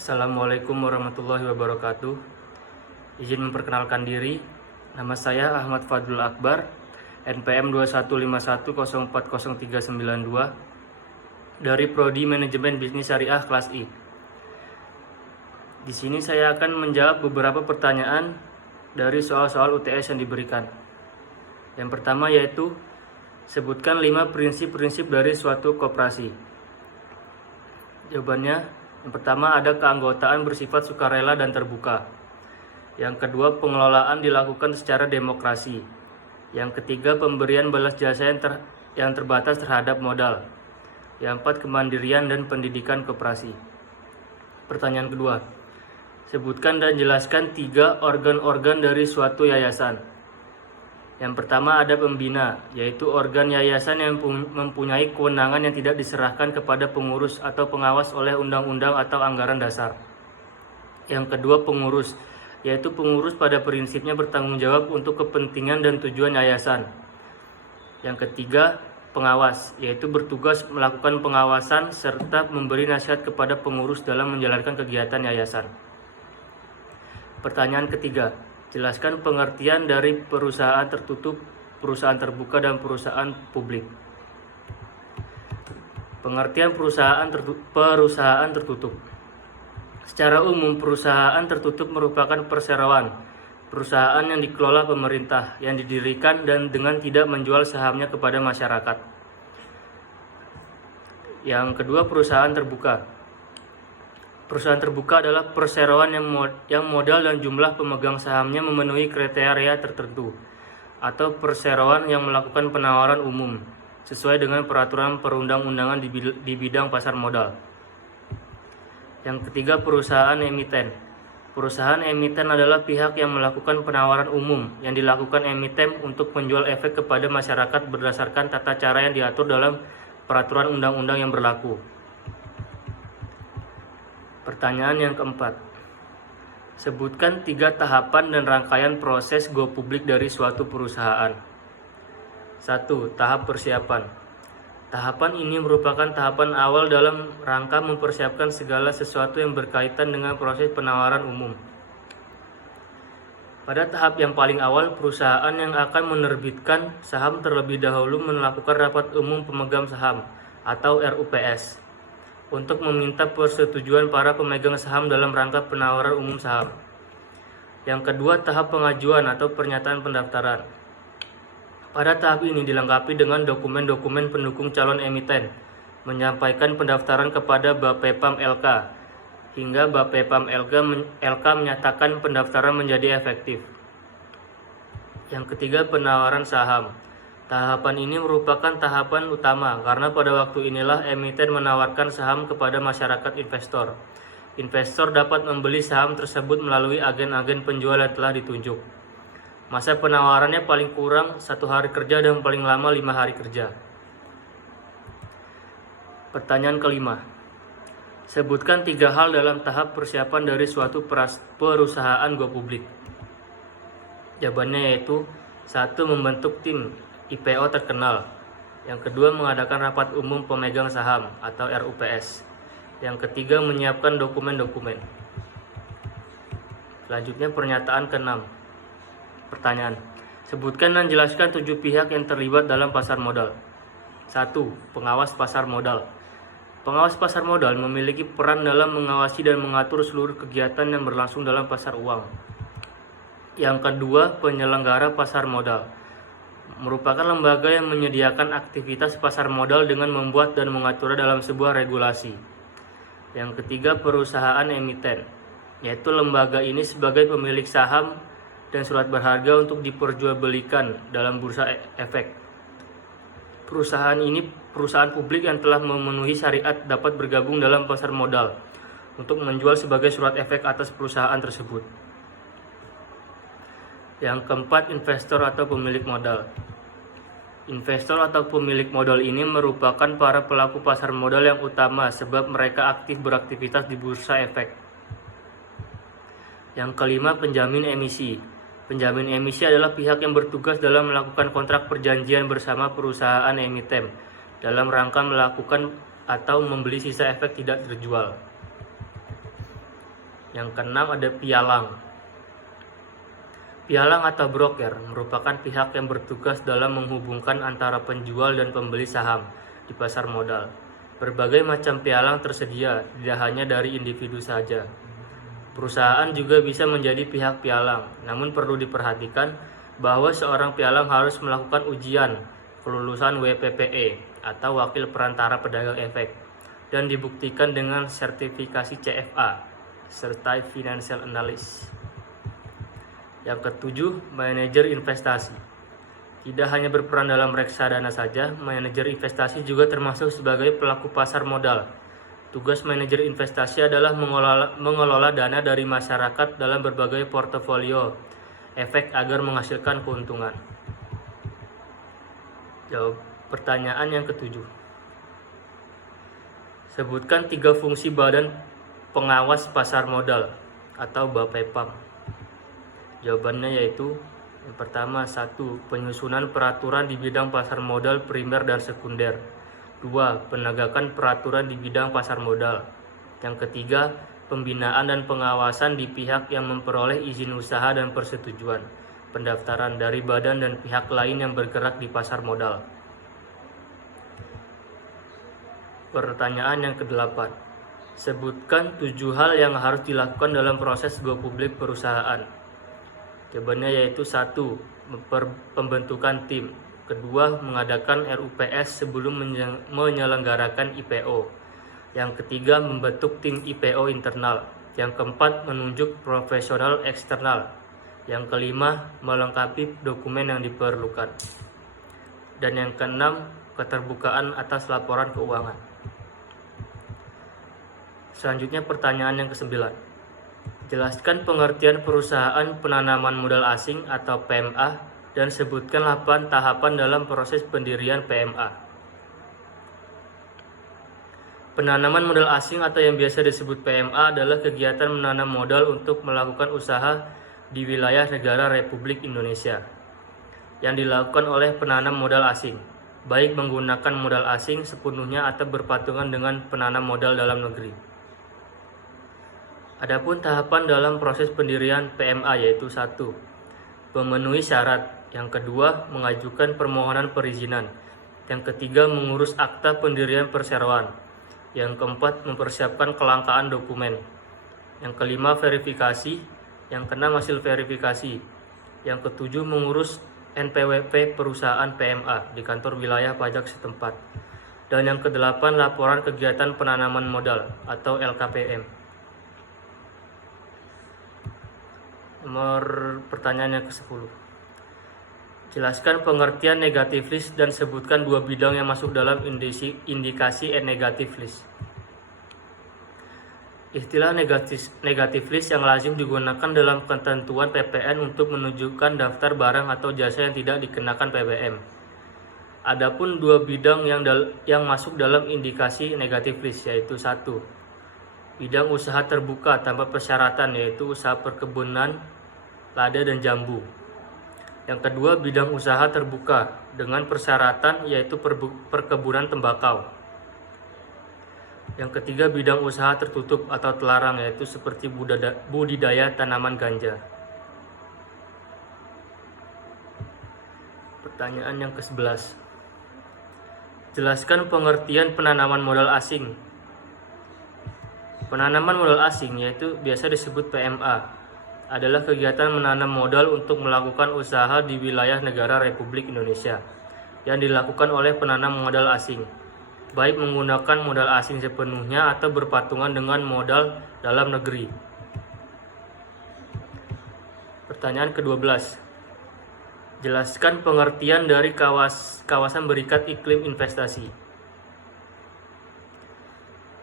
Assalamualaikum warahmatullahi wabarakatuh. Izin memperkenalkan diri. Nama saya Ahmad Fadlul Akbar, NPM 2151040392 dari Prodi Manajemen Bisnis Syariah kelas I. Di sini saya akan menjawab beberapa pertanyaan dari soal-soal UTS yang diberikan. Yang pertama yaitu sebutkan 5 prinsip-prinsip dari suatu koperasi. Jawabannya, yang pertama ada keanggotaan bersifat sukarela dan terbuka. Yang kedua, pengelolaan dilakukan secara demokrasi. Yang ketiga, pemberian balas jasa yang terbatas terhadap modal. Yang keempat, kemandirian dan pendidikan koperasi. Pertanyaan kedua, sebutkan dan jelaskan 3 organ-organ dari suatu yayasan. Yang pertama ada pembina, yaitu organ yayasan yang mempunyai kewenangan yang tidak diserahkan kepada pengurus atau pengawas oleh undang-undang atau anggaran dasar. Yang kedua pengurus, yaitu pengurus pada prinsipnya bertanggung jawab untuk kepentingan dan tujuan yayasan. Yang ketiga pengawas, yaitu bertugas melakukan pengawasan serta memberi nasihat kepada pengurus dalam menjalankan kegiatan yayasan. Pertanyaan ketiga, jelaskan pengertian dari perusahaan tertutup, perusahaan terbuka, dan perusahaan publik. Pengertian perusahaan tertutup. Secara umum, perusahaan tertutup merupakan perseroan, perusahaan yang dikelola pemerintah, yang didirikan dan dengan tidak menjual sahamnya kepada masyarakat. Yang kedua, perusahaan terbuka. Perusahaan terbuka adalah perseroan yang modal dan jumlah pemegang sahamnya memenuhi kriteria tertentu, atau perseroan yang melakukan penawaran umum sesuai dengan peraturan perundang-undangan di bidang pasar modal. Yang ketiga, perusahaan emiten. Perusahaan emiten adalah pihak yang melakukan penawaran umum yang dilakukan emiten untuk menjual efek kepada masyarakat berdasarkan tata cara yang diatur dalam peraturan undang-undang yang berlaku. Pertanyaan yang keempat, sebutkan 3 tahapan dan rangkaian proses go publik dari suatu perusahaan. 1. Tahap persiapan. Tahapan ini merupakan tahapan awal dalam rangka mempersiapkan segala sesuatu yang berkaitan dengan proses penawaran umum. Pada tahap yang paling awal, perusahaan yang akan menerbitkan saham terlebih dahulu melakukan rapat umum pemegang saham atau RUPS untuk meminta persetujuan para pemegang saham dalam rangka penawaran umum saham. Yang kedua, tahap pengajuan atau pernyataan pendaftaran. Pada tahap ini dilengkapi dengan dokumen-dokumen pendukung calon emiten, menyampaikan pendaftaran kepada Bapepam LK, hingga Bapepam LK menyatakan pendaftaran menjadi efektif. Yang ketiga, penawaran saham. Tahapan ini merupakan tahapan utama karena pada waktu inilah emiten menawarkan saham kepada masyarakat investor. Investor dapat membeli saham tersebut melalui agen-agen penjual yang telah ditunjuk. Masa penawarannya paling kurang 1 hari kerja dan paling lama 5 hari kerja. Pertanyaan kelima, sebutkan 3 hal dalam tahap persiapan dari suatu perusahaan go publik. Jawabannya yaitu 1. Membentuk tim IPO terkenal. Yang kedua, mengadakan rapat umum pemegang saham atau RUPS. Yang ketiga, menyiapkan dokumen-dokumen. Selanjutnya pernyataan ke-6. Pertanyaan, sebutkan dan jelaskan 7 pihak yang terlibat dalam pasar modal. 1. Pengawas pasar modal. Pengawas pasar modal memiliki peran dalam mengawasi dan mengatur seluruh kegiatan yang berlangsung dalam pasar uang. Yang kedua, penyelenggara pasar modal merupakan lembaga yang menyediakan aktivitas pasar modal dengan membuat dan mengaturnya dalam sebuah regulasi. Yang ketiga, perusahaan emiten, yaitu lembaga ini sebagai pemilik saham dan surat berharga untuk diperjualbelikan dalam bursa efek. Perusahaan ini perusahaan publik yang telah memenuhi syariat dapat bergabung dalam pasar modal untuk menjual sebagai surat efek atas perusahaan tersebut. Yang keempat, investor atau pemilik modal. Investor atau pemilik modal ini merupakan para pelaku pasar modal yang utama sebab mereka aktif beraktivitas di bursa efek. Yang kelima, penjamin emisi. Penjamin emisi adalah pihak yang bertugas dalam melakukan kontrak perjanjian bersama perusahaan emiten dalam rangka melakukan atau membeli sisa efek tidak terjual. Yang keenam ada pialang. Pialang atau broker merupakan pihak yang bertugas dalam menghubungkan antara penjual dan pembeli saham di pasar modal. Berbagai macam pialang tersedia, tidak hanya dari individu saja. Perusahaan juga bisa menjadi pihak pialang, namun perlu diperhatikan bahwa seorang pialang harus melakukan ujian kelulusan WPPE atau Wakil Perantara Pedagang Efek dan dibuktikan dengan sertifikasi CFA, Certified Financial Analyst. Yang ketujuh, manajer investasi. Tidak hanya berperan dalam reksadana saja, manajer investasi juga termasuk sebagai pelaku pasar modal. Tugas manajer investasi adalah mengelola dana dari masyarakat dalam berbagai portofolio efek agar menghasilkan keuntungan. Jawab pertanyaan yang ketujuh. Sebutkan 3 fungsi Badan Pengawas Pasar Modal atau BAPEPAM. Jawabannya yaitu yang pertama, 1. Penyusunan peraturan di bidang pasar modal primer dan sekunder. 2. Penegakan peraturan di bidang pasar modal. Yang ketiga, pembinaan dan pengawasan di pihak yang memperoleh izin usaha dan persetujuan pendaftaran dari badan dan pihak lain yang bergerak di pasar modal. Pertanyaan yang ke-8. Sebutkan 7 hal yang harus dilakukan dalam proses go publik perusahaan. Jawabannya yaitu 1. Pembentukan tim. Kedua, mengadakan RUPS sebelum menyelenggarakan IPO. Yang ketiga, membentuk tim IPO internal. Yang keempat, menunjuk profesional eksternal. Yang kelima, melengkapi dokumen yang diperlukan. Dan yang keenam, keterbukaan atas laporan keuangan. Selanjutnya pertanyaan yang ke-9. Jelaskan pengertian perusahaan penanaman modal asing atau PMA dan sebutkan 8 tahapan dalam proses pendirian PMA. Penanaman modal asing atau yang biasa disebut PMA adalah kegiatan menanam modal untuk melakukan usaha di wilayah negara Republik Indonesia yang dilakukan oleh penanam modal asing, baik menggunakan modal asing sepenuhnya atau berpatungan dengan penanam modal dalam negeri. Adapun tahapan dalam proses pendirian PMA yaitu 1. Memenuhi syarat. Yang kedua, mengajukan permohonan perizinan. Yang ketiga, mengurus akta pendirian perseroan. Yang keempat, mempersiapkan kelangkaan dokumen. Yang kelima, verifikasi. Yang keenam, hasil verifikasi. Yang ketujuh, mengurus NPWP perusahaan PMA di kantor wilayah pajak setempat. Dan yang kedelapan, laporan kegiatan penanaman modal atau LKPM. Nomor pertanyaan yang ke-10. Jelaskan pengertian negative list dan sebutkan 2 bidang yang masuk dalam indikasi negative list. Istilah negative list yang lazim digunakan dalam ketentuan PPN untuk menunjukkan daftar barang atau jasa yang tidak dikenakan PPN. Adapun 2 bidang yang masuk dalam indikasi negative list yaitu 1. Bidang usaha terbuka tanpa persyaratan yaitu usaha perkebunan, lada dan jambu. Yang kedua, bidang usaha terbuka dengan persyaratan yaitu perkebunan tembakau. Yang ketiga, bidang usaha tertutup atau terlarang yaitu seperti budidaya tanaman ganja. Pertanyaan yang ke-11. Jelaskan pengertian penanaman modal asing. Penanaman modal asing yaitu biasa disebut PMA adalah kegiatan menanam modal untuk melakukan usaha di wilayah negara Republik Indonesia yang dilakukan oleh penanam modal asing, baik menggunakan modal asing sepenuhnya atau berpatungan dengan modal dalam negeri. Pertanyaan ke-12. Jelaskan pengertian dari kawasan berikat iklim investasi.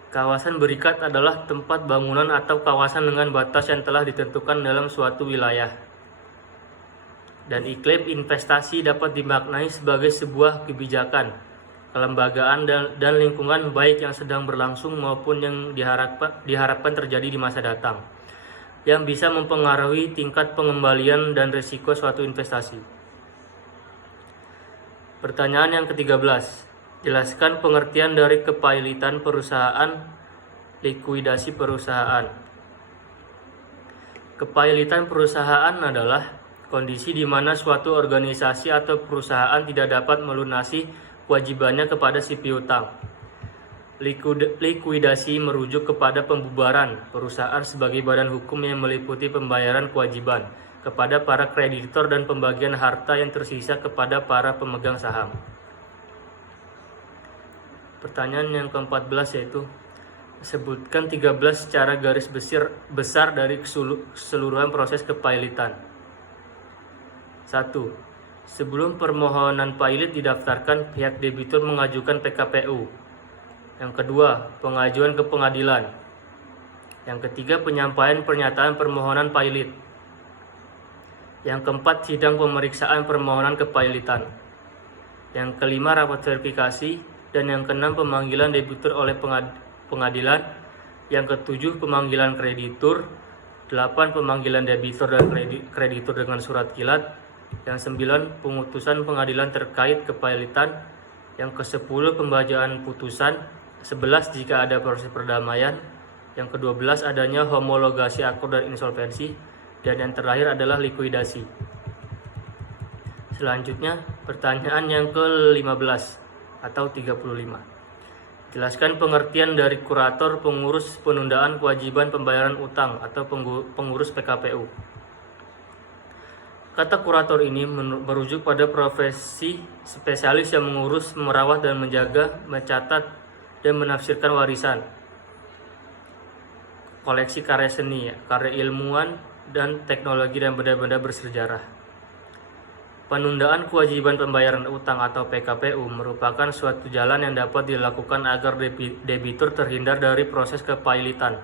Kawasan berikat adalah tempat bangunan atau kawasan dengan batas yang telah ditentukan dalam suatu wilayah. Dan iklim investasi dapat dimaknai sebagai sebuah kebijakan, kelembagaan dan lingkungan baik yang sedang berlangsung maupun yang diharapkan terjadi di masa datang, yang bisa mempengaruhi tingkat pengembalian dan risiko suatu investasi. Pertanyaan yang ke-13. Jelaskan pengertian dari kepailitan perusahaan, likuidasi perusahaan. Kepailitan perusahaan adalah kondisi di mana suatu organisasi atau perusahaan tidak dapat melunasi kewajibannya kepada si piutang. Likuidasi merujuk kepada pembubaran perusahaan sebagai badan hukum yang meliputi pembayaran kewajiban kepada para kreditor dan pembagian harta yang tersisa kepada para pemegang saham. Pertanyaan yang ke-14 yaitu sebutkan 13 secara garis besar dari keseluruhan proses kepailitan. 1. Sebelum permohonan pailit didaftarkan, pihak debitur mengajukan PKPU. Yang kedua, pengajuan ke pengadilan. Yang ketiga, penyampaian pernyataan permohonan pailit. Yang keempat, sidang pemeriksaan permohonan kepailitan. Yang kelima, rapat verifikasi. Dan yang keenam, pemanggilan debitur oleh pengadilan. Yang ketujuh, pemanggilan kreditur. 8. Pemanggilan debitur dan kreditur dengan surat kilat. Yang 9. Pemutusan pengadilan terkait kepailitan. Yang ke-10. Pembacaan putusan. 11. Jika ada proses perdamaian. Yang ke-12 adanya homologasi akor dan insolvensi. Dan yang terakhir adalah likuidasi. Selanjutnya, pertanyaan yang ke-15 atau 35. Jelaskan pengertian dari kurator pengurus penundaan kewajiban pembayaran utang atau pengurus PKPU. Kata kurator ini merujuk pada profesi spesialis yang mengurus, merawat dan menjaga, mencatat dan menafsirkan warisan, koleksi karya seni, karya ilmuwan dan teknologi dan benda-benda bersejarah. Penundaan kewajiban pembayaran utang atau PKPU merupakan suatu jalan yang dapat dilakukan agar debitur terhindar dari proses kepailitan.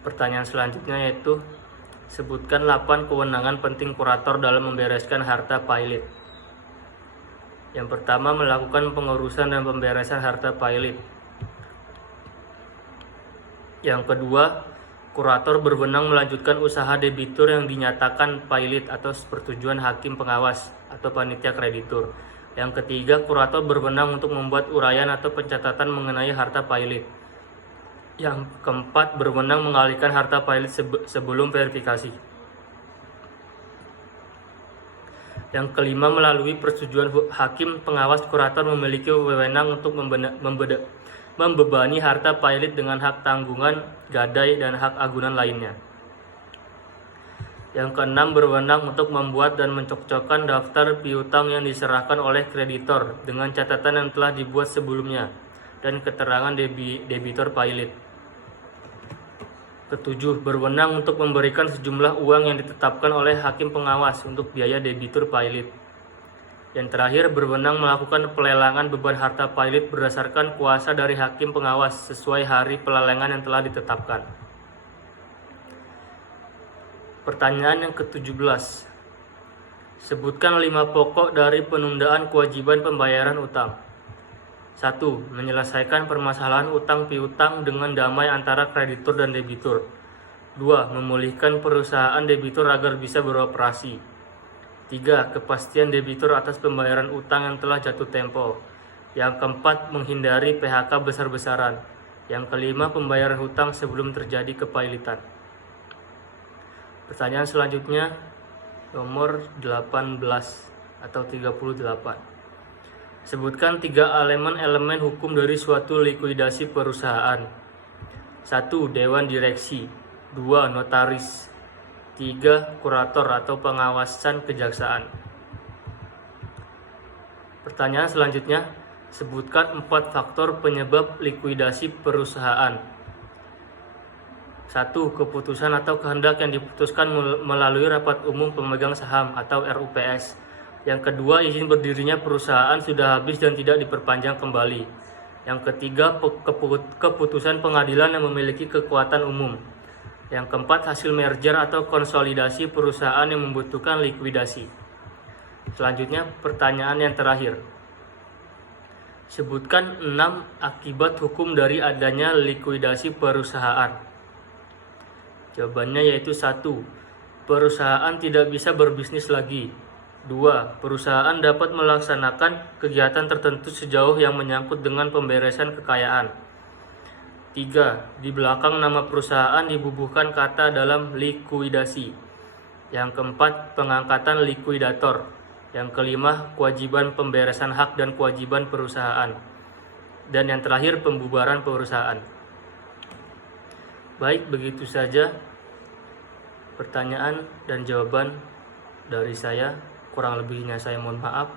Pertanyaan selanjutnya yaitu sebutkan 8 kewenangan penting kurator dalam membereskan harta pailit. Yang pertama, melakukan pengurusan dan pemberesan harta pailit. Yang kedua, kurator berwenang melanjutkan usaha debitur yang dinyatakan pailit atau persetujuan hakim pengawas atau panitia kreditur. Yang ketiga, kurator berwenang untuk membuat uraian atau pencatatan mengenai harta pailit. Yang keempat, berwenang mengalihkan harta pailit sebelum verifikasi. Yang kelima, melalui persetujuan hakim pengawas, kurator memiliki wewenang untuk membebani harta pailit dengan hak tanggungan, gadai, dan hak agunan lainnya. Yang keenam, berwenang untuk membuat dan mencocokkan daftar piutang yang diserahkan oleh kreditor dengan catatan yang telah dibuat sebelumnya dan keterangan debitor pailit. Ketujuh, berwenang untuk memberikan sejumlah uang yang ditetapkan oleh hakim pengawas untuk biaya debitur pailit. Yang terakhir, berwenang melakukan pelelangan beban harta pailit berdasarkan kuasa dari hakim pengawas sesuai hari pelelangan yang telah ditetapkan. Pertanyaan yang ke-17. Sebutkan 5 pokok dari penundaan kewajiban pembayaran utang. 1. Menyelesaikan permasalahan utang piutang dengan damai antara kreditur dan debitur. 2. Memulihkan perusahaan debitur agar bisa beroperasi. 3. Kepastian debitur atas pembayaran utang yang telah jatuh tempo. Yang keempat, menghindari PHK besar-besaran. Yang kelima, pembayaran hutang sebelum terjadi kepailitan. Pertanyaan selanjutnya nomor 18 atau 38. Sebutkan 3 elemen hukum dari suatu likuidasi perusahaan. 1. Dewan direksi. 2. Notaris. 3. Kurator atau pengawasan kejaksaan. Pertanyaan selanjutnya, sebutkan 4 faktor penyebab likuidasi perusahaan. 1. Keputusan atau kehendak yang diputuskan melalui rapat umum pemegang saham atau RUPS. Yang kedua, izin berdirinya perusahaan sudah habis dan tidak diperpanjang kembali. Yang ketiga, keputusan pengadilan yang memiliki kekuatan umum. Yang keempat, hasil merger atau konsolidasi perusahaan yang membutuhkan likuidasi. Selanjutnya, pertanyaan yang terakhir. Sebutkan 6 akibat hukum dari adanya likuidasi perusahaan. Jawabannya yaitu 1. Perusahaan tidak bisa berbisnis lagi. 2. Perusahaan dapat melaksanakan kegiatan tertentu sejauh yang menyangkut dengan pemberesan kekayaan. 3. Di belakang nama perusahaan dibubuhkan kata dalam likuidasi. Yang keempat, pengangkatan likuidator. Yang kelima, kewajiban pemberesan hak dan kewajiban perusahaan. Dan yang terakhir, pembubaran perusahaan. Baik, begitu saja pertanyaan dan jawaban dari saya. Kurang lebihnya saya mohon maaf.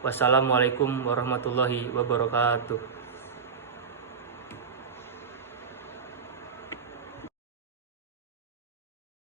Wassalamualaikum warahmatullahi wabarakatuh.